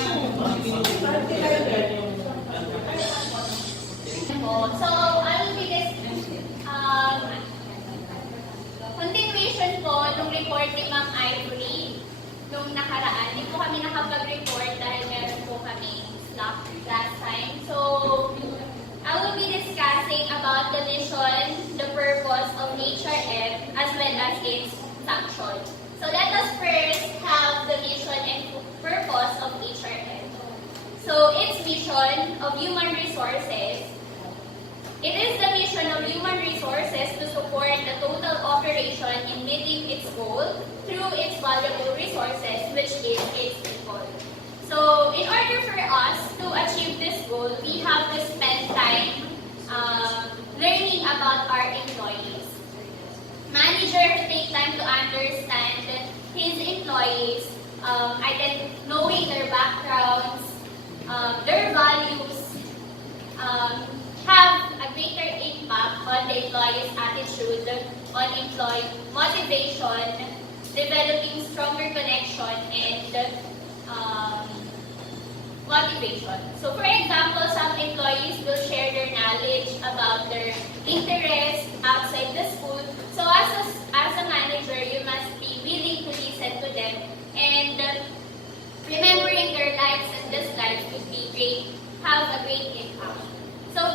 So, I will be this continuation po nung report ni Ma'am Ivory nung nakaraan. Hindi po kami nakapag-report dahil meron po kami slack last time. So, I will be discussing about the mission, the purpose of HRM, as well as its function. So, let us first have the mission and purpose of HRM. So, its mission of human resources. It is the mission of human resources to support the total operation in meeting its goal through its valuable resources, which is its people. So, in order for us to achieve this goal, we have to spend time learning about our employees. Manager to take time to understand his employees, knowing their backgrounds, their values, have a greater impact on the employee's attitude, on employee motivation, developing stronger connection, and motivation. So, for example, some employees will share their knowledge about their interests outside the school. So, as a manager, you must be willing to listen to them, and remembering their likes and dislikes would be great, have a great impact. So,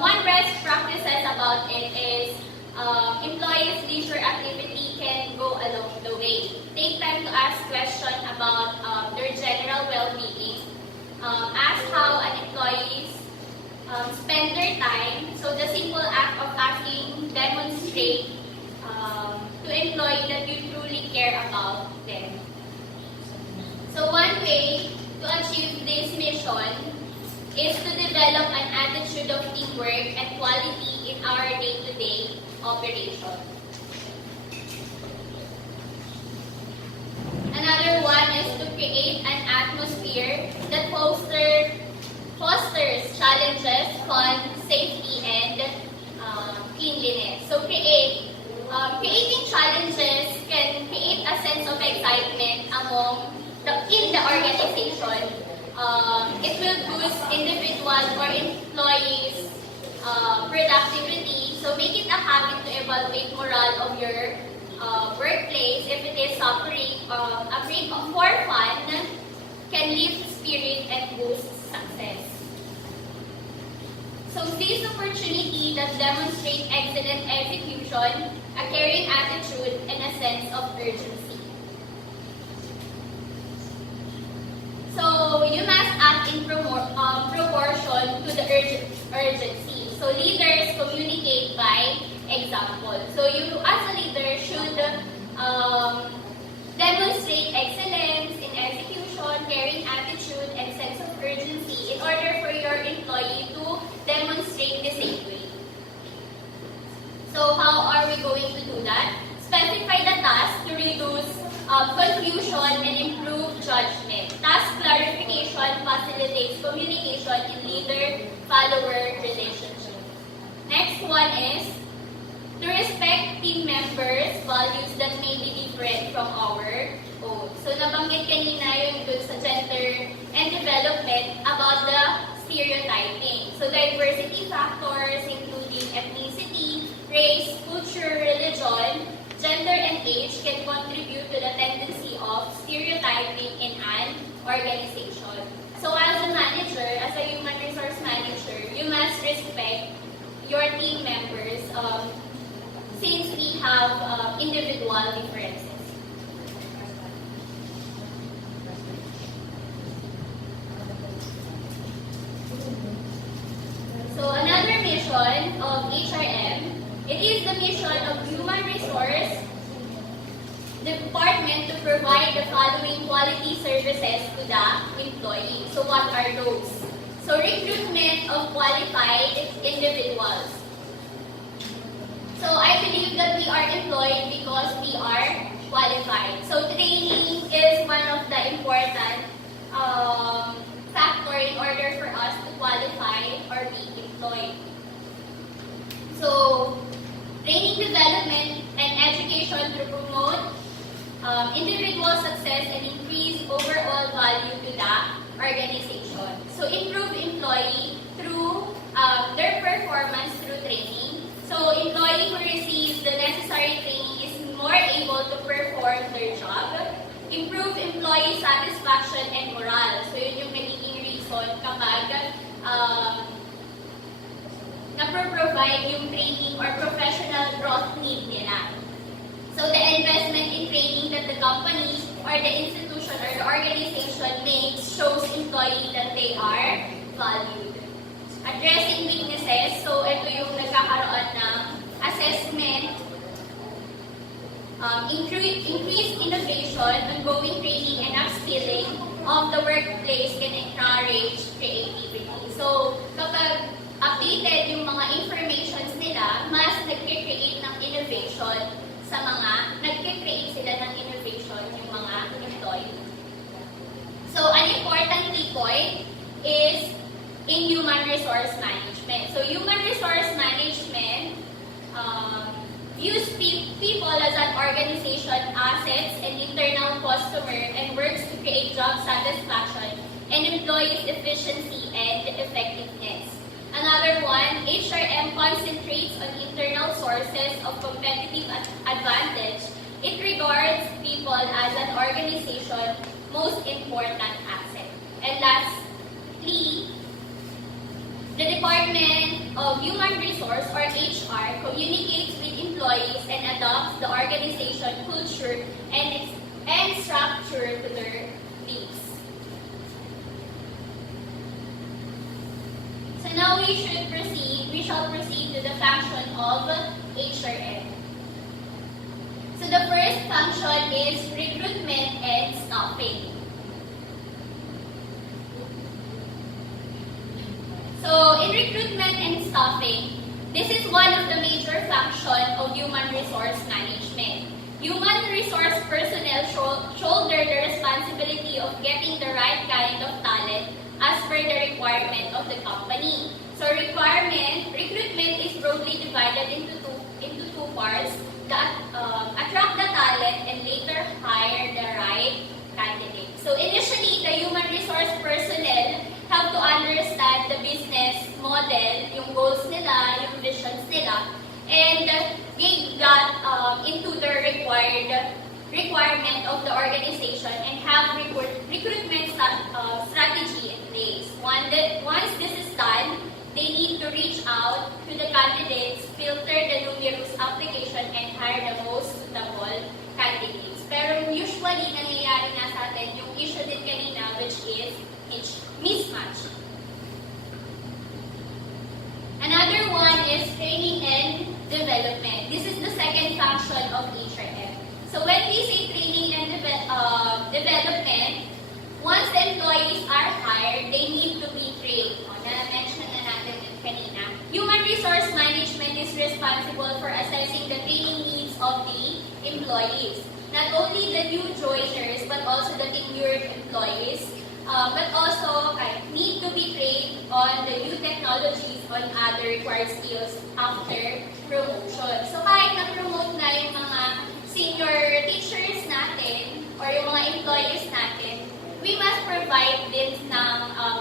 one best practices about it is employees' leisure activity can go along the way. Take time to ask questions about their general well-being. Ask how an employee spend their time. So, the simple act of asking demonstrate to employee that you truly care about them. So, one way to achieve this mission is to develop an attitude of teamwork and quality in our day-to-day operation. Another one is to create an atmosphere that fosters challenges, fun, safety, and cleanliness. So creating challenges can create a sense of excitement in the organization. It will boost individual or employees' productivity. So make it a habit to evaluate morale of your workplace. If it is suffering, a break for fun can lift spirit and boost success. So this opportunity that demonstrates excellent execution, a caring attitude, and a sense of urgency. So, you must act in proportion to the urgency. So, leaders communicate by example. So, you as a leader should demonstrate excellence in execution, caring attitude, and sense of urgency in order for your employee to demonstrate the same way. So, how are we going to do that? Specify the task to reduce confusion and improve judgment. Task clarification facilitates communication in leader-follower relationship. Next one is to respect team members' values that may be different from our own. So, nabanggit kanina yung dun sa gender and development about the stereotyping. So, diversity factors including ethnicity, race, culture, religion, gender, and age can contribute to the tendency of stereotyping in an organization. So as a manager, as a human resource manager, you must respect your team members since we have individual differences. So another mission of HRM, it is the mission of human resource department to provide the following quality services to the employee. So what are those? So recruitment of qualified individuals. So I believe that we are employed because we are qualified. So training is one of the important factor in order for us to qualify or be employed. So training, development, and education to promote individual success and increase overall value to the organization. So improve employee through their performance through training. So employee who receives the necessary training is more able to perform their job. Improve employee satisfaction and morale. So yun yung nagiging reason kapag na-provide yung training or professional growth need nila. So the investment in training that the company or the institution or the organization makes shows employee that they are valued. Addressing weaknesses. So ito yung nagkakaroon ng assessment, increased innovation, ongoing training and upskilling of the workplace can encourage creativity. So kapag updated yung mga informations nila, mas nag-create ng innovation sa mga, nag-create sila ng innovation yung mga employee. So, an important key point is in human resource management. So, human resource management views people as an organization, assets, and internal customer, and works to create job satisfaction and employees' efficiency and effectiveness. Another one, HRM concentrates on internal sources of competitive advantage. It regards people as an organization's most important asset. And lastly, the Department of Human Resource or HR communicates with employees and adopts the organization culture and structure to their needs. So now we shall proceed to the function of HRM. So the first function is recruitment and staffing. So in recruitment and staffing, this is one of the major functions of human resource management. Human resource personnel shoulder the responsibility of getting the right kind of talent as per the requirement of the company. So recruitment is broadly divided into two parts. Attract the talent and later hire the right candidate. So initially, the human resource personnel have to understand the business model, yung goals nila, yung visions nila, and gauge that into the requirement of the organization and have recruitment strategy in place. Once this is done, they need to reach out to the candidates, filter the numerous application, and hire the most suitable candidates. Pero usually, nangyayari nga sa atin yung issue din kanina, which is mismatch. Another one is training and development. This is the second function of HRM. So when we say training and development, once the employees are hired, they need to be trained. Na-mention na natin kanina. Human resource management is responsible for assessing the training needs of the employees. Not only the new joiners, but also the tenured employees, but also need to be trained on the new technologies, on other required skills after promotion. So kahit na-promote na yung mga senior teachers natin or yung mga employees natin, we must provide din ng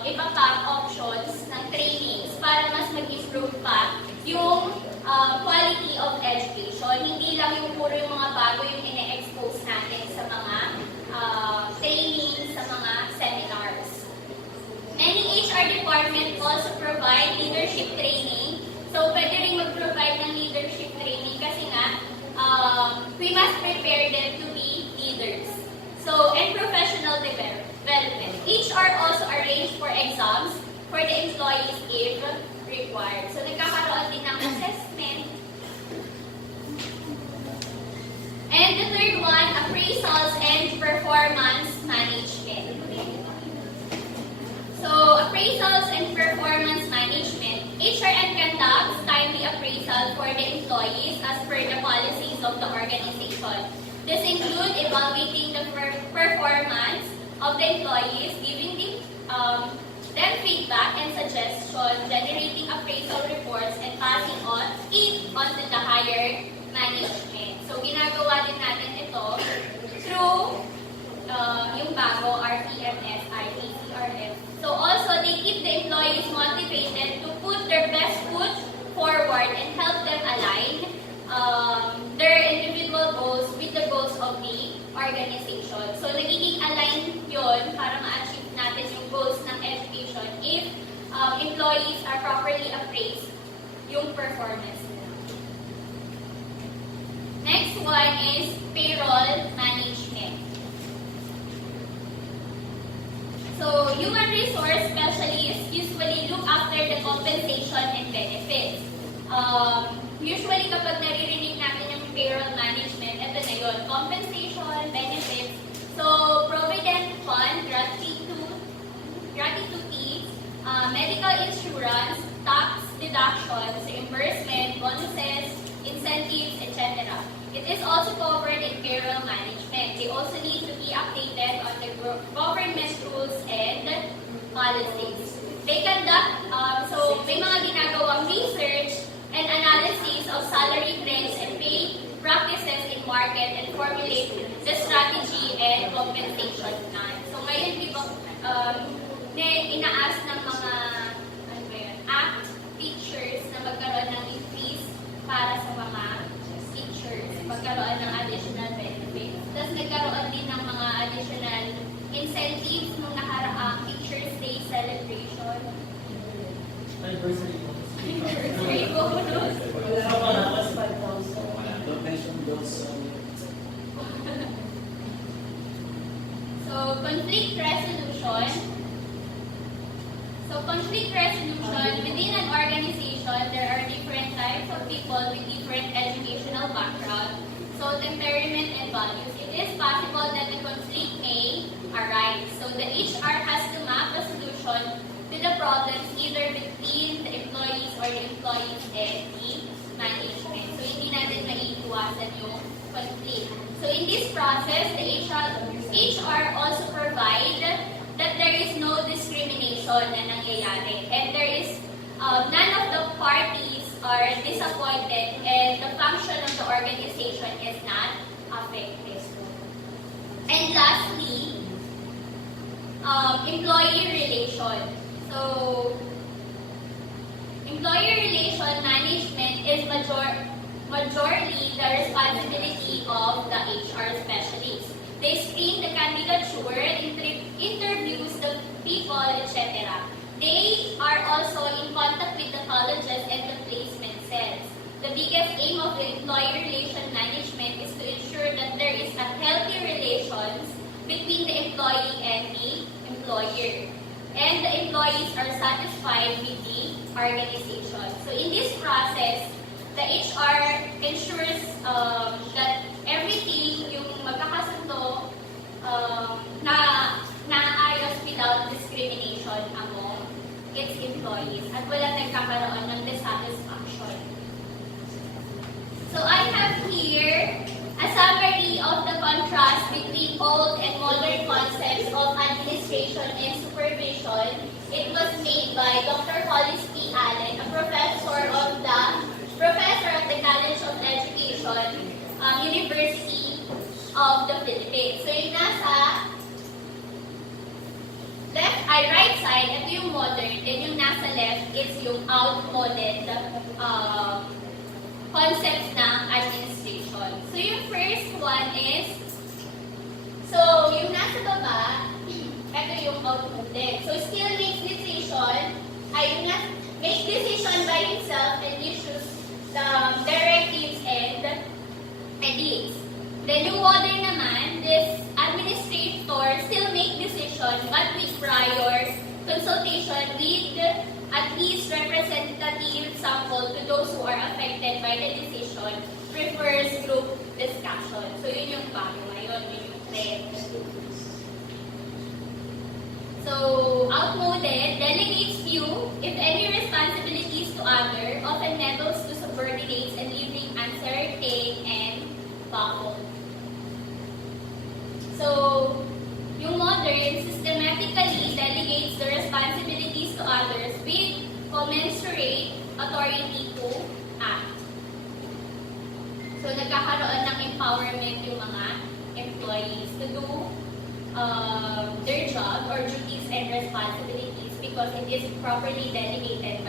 iba pang options ng trainings para mas mag-improve pa yung quality of education. Hindi lang yung puro yung mga bago yung ine-expose natin sa mga trainings, sa mga seminars. Many HR departments also provide leadership training. So, pwede rin mag-provide ng leadership training kasi nga, we must prepare them to be leaders. So, and professional development. HR also arrange for exams for the employees if required. So, nagkakaroon din ng assessment. And the third one, appraisals and performance management. So, appraisals and performance management. HRM conducts timely appraisal for the employees as per the policies of the organization. This includes evaluating the performance of the employees, giving them feedback and suggestions, generating appraisal reports, and passing it on to the higher management. So, ginagawa din natin ito through yung yung bago, RTMS, IACRF. So also, they keep the employees motivated to put their best foot forward and help them align their individual goals with the goals of the organization. So nagiging align yun para ma-achieve natin yung goals ng education if employees are properly appraised yung performance nila. Next one is payroll management. So, human resource specialists usually look after the compensation and benefits. Usually, kapag naririnig natin yung payroll management, ito na yun, compensation, benefits. So, provident fund, gratuity, medical insurance, tax deductions, reimbursement, bonuses, incentives, etc. It is also covered in payroll management. They also need to be updated on the government rules and policies. They conduct, so may mga ginagawang research and analysis of salary trends and pay practices in market and formulate the strategy and compensation plan. So ngayon, di ba, inaas ng mga act teachers na magkaroon ng increase para sa mga teachers, magkaroon ng additional benefits. Tapos nagkaroon din ng mga additional incentives nung nakaraang Teachers Day celebration. Anniversary bonus. Anniversary bonus. Donation goes. So, conflict resolution. So, conflict resolution, within an organization, there are different types of people with different educational background, so temperament and values. It is possible that the conflict may arise. So, the HR has to map a solution to the problems either between the employees or the employees and the management. So, hindi natin maiiwasan yung conflict. So, in this process, the HR also provide that there is no discrimination na nangyayari. And there is, none of the parties are disappointed and the function of the organization is not affected. And lastly, employee relation. So, employee relation management is majorly the responsibility of the HR specialist. They screen the candidature, interviews the people, etc. They are also in contact with the colleges and the placement cells. The biggest aim of the employee relation management is to ensure that there is a healthy relations between the employee and the employer. And the employees are satisfied with the organization. So in this process, the HR ensures that everything yung magkakasundo na naayos without discrimination among its employees at wala nagkakaroon ng dissatisfaction. So I have here a summary of the contrast between old and modern concepts of administration and supervision. It was made by Dr. Hollis P. Allen, a professor of the College of Education, University of the Philippines. So yung nasa right side, ito yung modern, then yung nasa left is yung outmoded concepts ng administration. So yung first one is, so yung nasa baba, ito yung outmoded. So still makes decision, make decision by himself and issues the directives and edicts. Then yung modern naman, this administrator still make decision but with prior consultation with at least representative sample to those who are affected by the decision, prefers group discussion. So yun yung bago ngayon, yun yung trend. So, outmoded delegates few, if any, responsibilities to other, often meddles to subordinates and leaving uncertain and baffled. So, yung modern systematically delegates the responsibilities to others with commensurate authority to act. So, nagkakaroon ng empowerment yung mga employees to do responsibilities because it is properly delegated